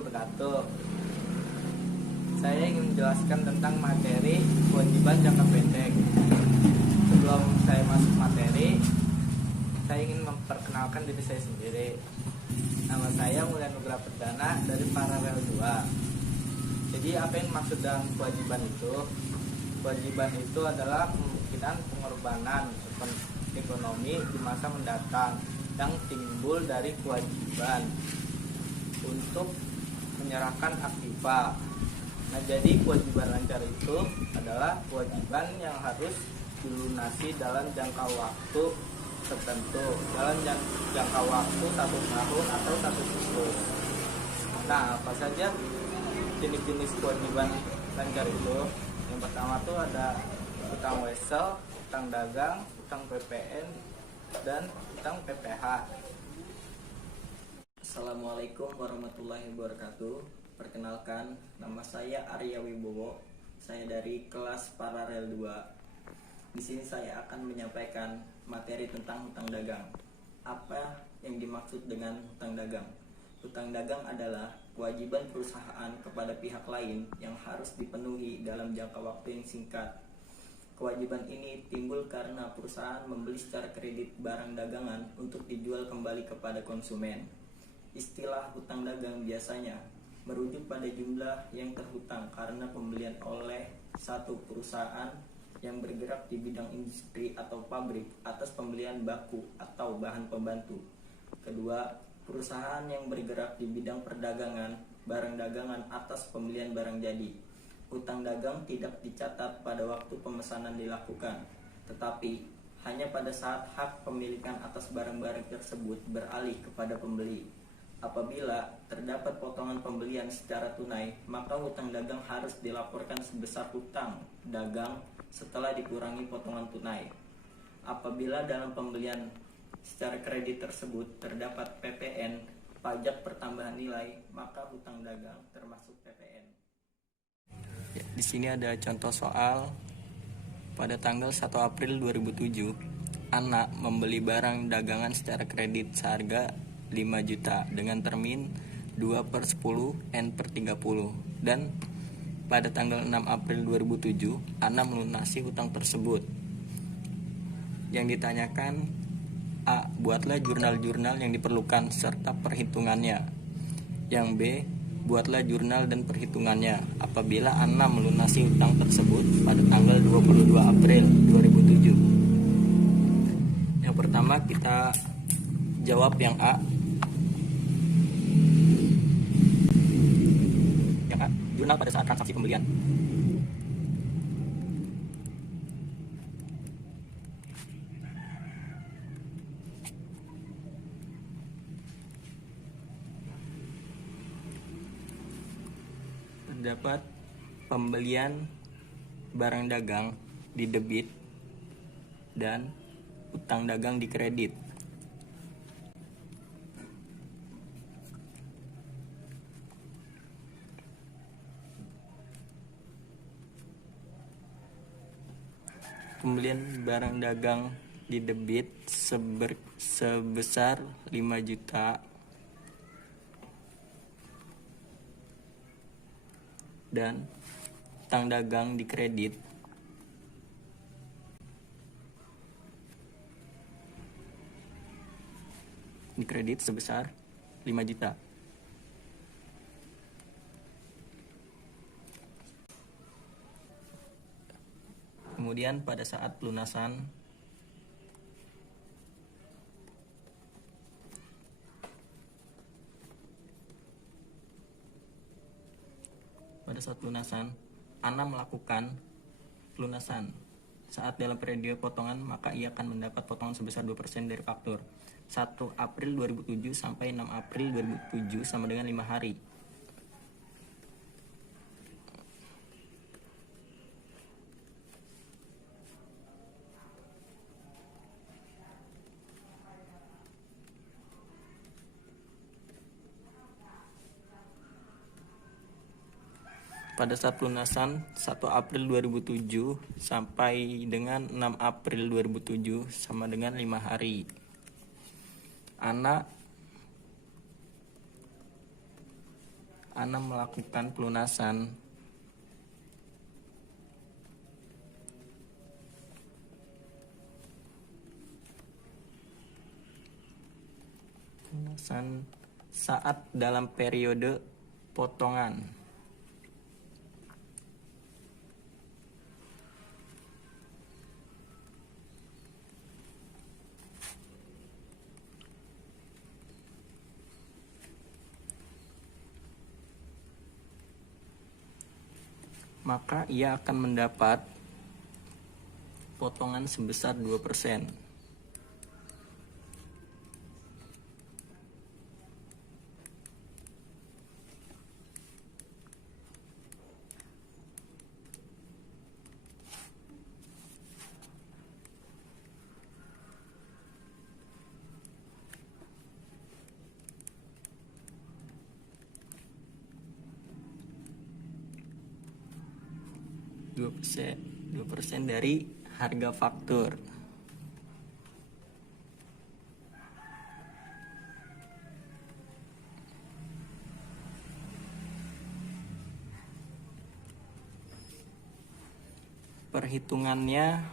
wabarakatuh. Saya ingin menjelaskan tentang materi kewajiban jangka pendek. Sebelum saya masuk materi, saya ingin memperkenalkan diri saya sendiri. Nama saya Mulyan Nugraha Perdana dari Paralel 2. Jadi apa yang maksud dengan kewajiban itu? Kewajiban itu adalah kemungkinan pengorbanan ekonomi di masa mendatang yang timbul dari kewajiban untuk menyerahkan aktiva. Nah, jadi kewajiban lancar itu adalah kewajiban yang harus dilunasi dalam jangka waktu tertentu, dalam jangka waktu 1 tahun atau 1 siklus. Nah, apa saja jenis-jenis kewajiban lancar itu? Yang pertama tuh ada utang wesel, utang dagang, utang PPN, dan utang PPH. Assalamualaikum warahmatullahi wabarakatuh. Perkenalkan, nama saya Arya Wibowo. Saya dari kelas Paralel 2. Di sini saya akan menyampaikan materi tentang hutang dagang. Apa yang dimaksud dengan hutang dagang? Hutang dagang adalah kewajiban perusahaan kepada pihak lain yang harus dipenuhi dalam jangka waktu yang singkat. Kewajiban ini timbul karena perusahaan membeli secara kredit barang dagangan untuk dijual kembali kepada konsumen. Istilah hutang dagang biasanya merujuk pada jumlah yang terhutang karena pembelian oleh satu perusahaan yang bergerak di bidang industri atau pabrik atas pembelian baku atau bahan pembantu. Kedua, perusahaan yang bergerak di bidang perdagangan barang dagangan atas pembelian barang jadi. Hutang dagang tidak dicatat pada waktu pemesanan dilakukan, tetapi hanya pada saat hak pemilikan atas barang-barang tersebut beralih kepada pembeli. Apabila terdapat potongan pembelian secara tunai, maka hutang dagang harus dilaporkan sebesar hutang dagang setelah dikurangi potongan tunai. Apabila dalam pembelian secara kredit tersebut terdapat PPN, pajak pertambahan nilai, maka hutang dagang termasuk PPN. Ya, di sini ada contoh soal. Pada tanggal 1 April 2007, anak membeli barang dagangan secara kredit seharga 5 juta dengan termin 2/10 N/30, dan pada tanggal 6 April 2007 Ana melunasi hutang tersebut. Yang ditanyakan: A. Buatlah jurnal-jurnal yang diperlukan serta perhitungannya. Yang B. Buatlah jurnal dan perhitungannya apabila Ana melunasi hutang tersebut pada tanggal 22 April 2007. Yang pertama kita jawab yang A. Yang A, jurnal pada saat transaksi pembelian. Terdapat pembelian barang dagang di debit dan utang dagang di kredit. Pembelian barang dagang di debit sebesar 5 juta dan utang dagang di kredit sebesar 5 juta. Kemudian pada saat pelunasan Ana melakukan pelunasan saat dalam periode potongan, maka ia akan mendapat potongan sebesar 2% dari faktur 1 April 2007 sampai 6 April 2007 sama dengan 5 hari. Pada saat pelunasan 1 April 2007 sampai dengan 6 April 2007 sama dengan 5 hari. Ana Ana melakukan pelunasan saat dalam periode potongan. Maka ia akan mendapat potongan sebesar 2%. Dua persen dari harga faktur. Perhitungannya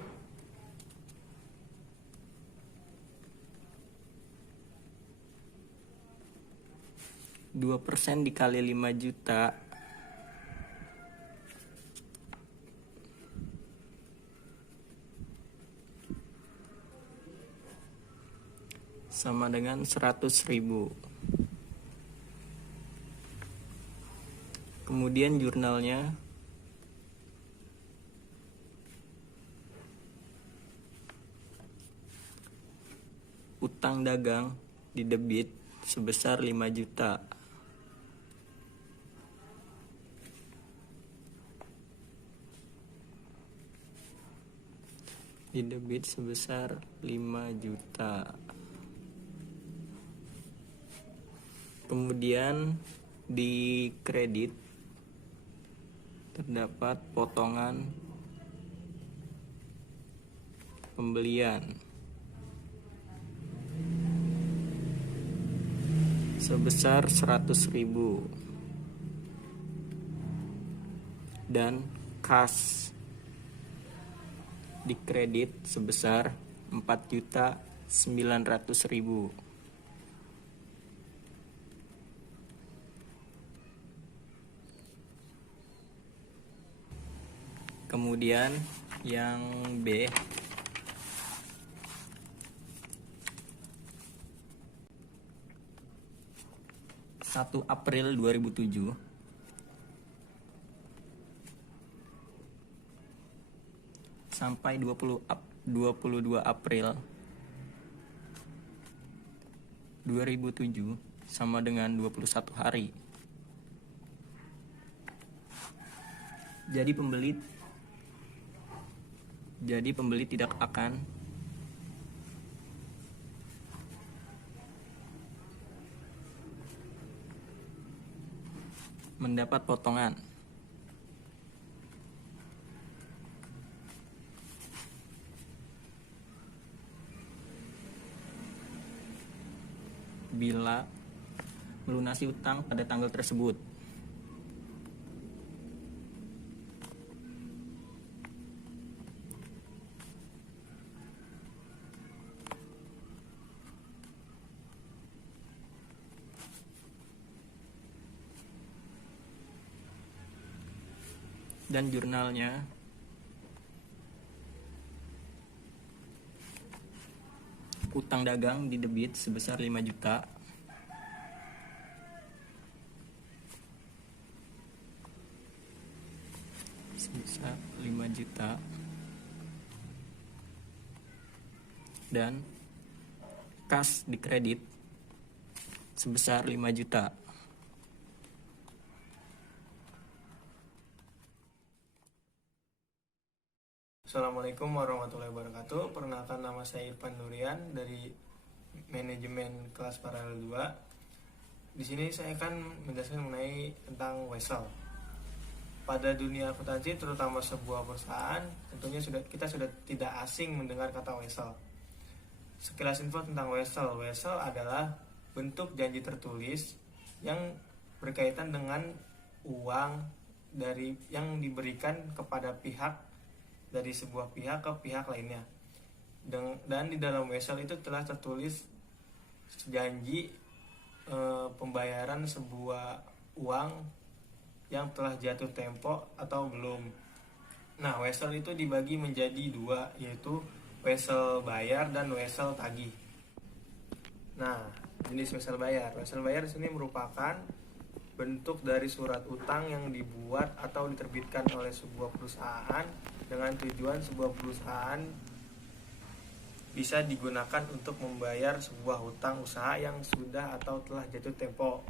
2% dikali 5 juta sama dengan 100.000. Kemudian jurnalnya utang dagang didebit sebesar 5 juta. Didebit sebesar 5 juta. Kemudian di kredit terdapat potongan pembelian sebesar 100.000 dan kas di kredit sebesar 4.900.000. Kemudian yang B, April 1 April 2007 sampai 22 April 2007 sama dengan 21 hari. Jadi pembeli tidak akan mendapat potongan. Bila melunasi utang pada tanggal tersebut. Dan jurnalnya utang dagang didebit sebesar 5 juta. Sebesar 5 juta. Dan kas di kredit sebesar 5 juta. Assalamualaikum warahmatullahi wabarakatuh. Perkenalkan, nama saya Irfan Nurian dari manajemen kelas paralel 2. Di sini saya akan menjelaskan mengenai tentang Wesel. Pada dunia akuntansi, terutama sebuah perusahaan, tentunya kita sudah tidak asing mendengar kata Wesel. Sekilas info tentang Wesel. Wesel adalah bentuk janji tertulis yang berkaitan dengan uang dari yang diberikan kepada pihak dari sebuah pihak ke pihak lainnya. Dan di dalam wesel itu telah tertulis janji pembayaran sebuah uang yang telah jatuh tempo atau belum. Nah, wesel itu dibagi menjadi dua, yaitu wesel bayar dan wesel tagih. Nah, jenis wesel bayar. Wesel bayar di sini merupakan bentuk dari surat utang yang dibuat atau diterbitkan oleh sebuah perusahaan dengan tujuan sebuah perusahaan bisa digunakan untuk membayar sebuah hutang usaha yang sudah atau telah jatuh tempo.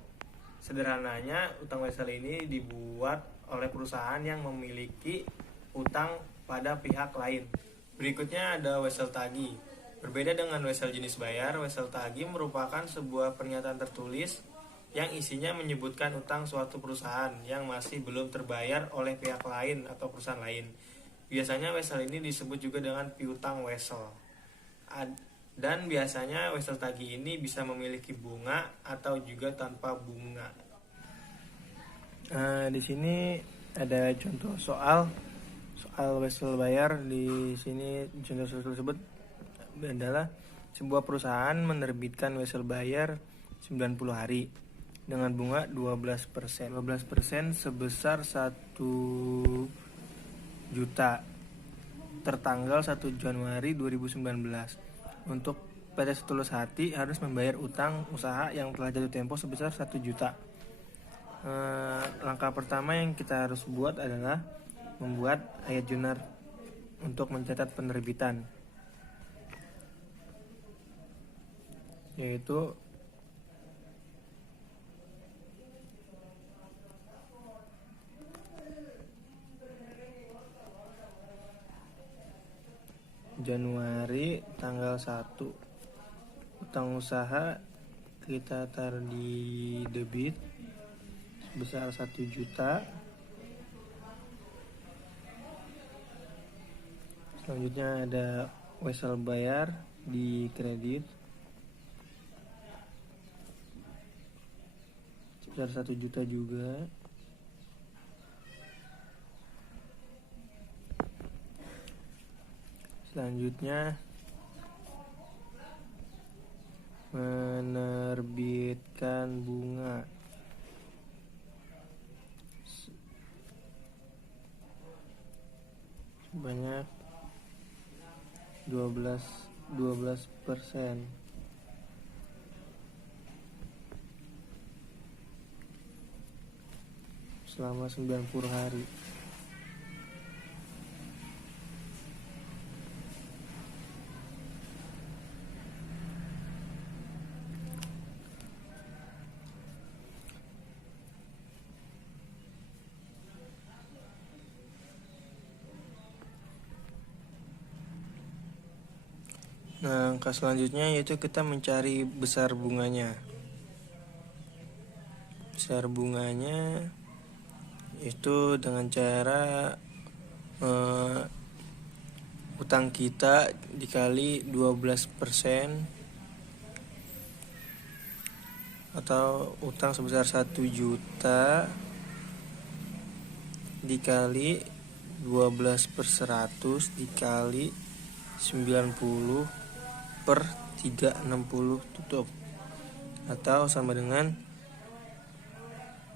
Sederhananya, utang wesel ini dibuat oleh perusahaan yang memiliki utang pada pihak lain. Berikutnya ada wesel tagih. Berbeda dengan wesel jenis bayar, wesel tagih merupakan sebuah pernyataan tertulis yang isinya menyebutkan utang suatu perusahaan yang masih belum terbayar oleh pihak lain atau perusahaan lain. Biasanya wesel ini disebut juga dengan piutang wesel. Dan biasanya wesel tagih ini bisa memiliki bunga atau juga tanpa bunga. Di sini ada contoh soal wesel bayar. Di sini contoh soal tersebut adalah sebuah perusahaan menerbitkan wesel bayar 90 hari dengan bunga 12%. 12% sebesar 1 juta tertanggal 1 Januari 2019. Untuk PT Setulus Hati harus membayar utang usaha yang telah jatuh tempo sebesar 1 juta. Langkah pertama yang kita harus buat adalah membuat ayat jurnal untuk mencatat penerbitan, yaitu Januari tanggal 1. Utang usaha kita taruh di debit sebesar 1 juta. Selanjutnya ada wesel bayar di kredit sebesar 1 juta juga. Selanjutnya menerbitkan bunga sebanyak 12% selama 90 hari. Nah, langkah selanjutnya yaitu kita mencari besar bunganya. Besar bunganya itu dengan cara utang kita dikali 12% atau utang sebesar 1 juta dikali 12/100 dikali 90 per 360 tutup, atau sama dengan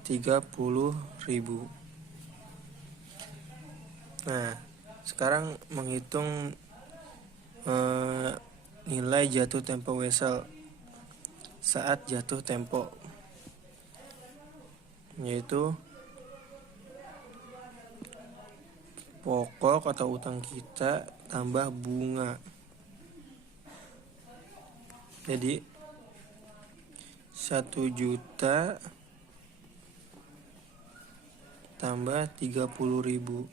30.000. Nah, sekarang menghitung nilai jatuh tempo wesel saat jatuh tempo, yaitu pokok atau utang kita tambah bunga. Jadi 1 juta tambah 30.000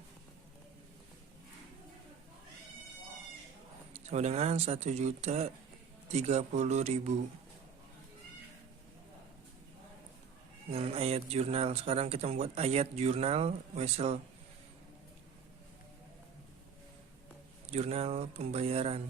sama dengan 1 juta 30.000. Dengan ayat jurnal, sekarang kita membuat ayat jurnal wesel, jurnal pembayaran.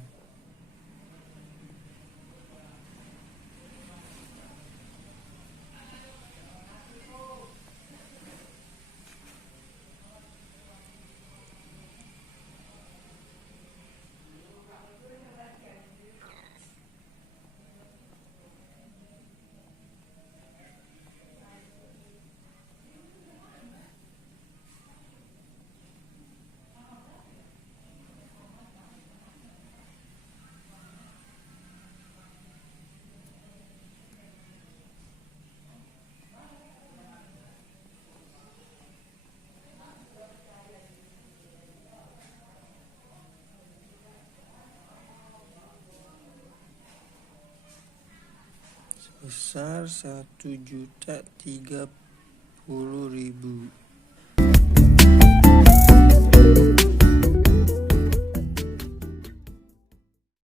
sebesar 1.030.000.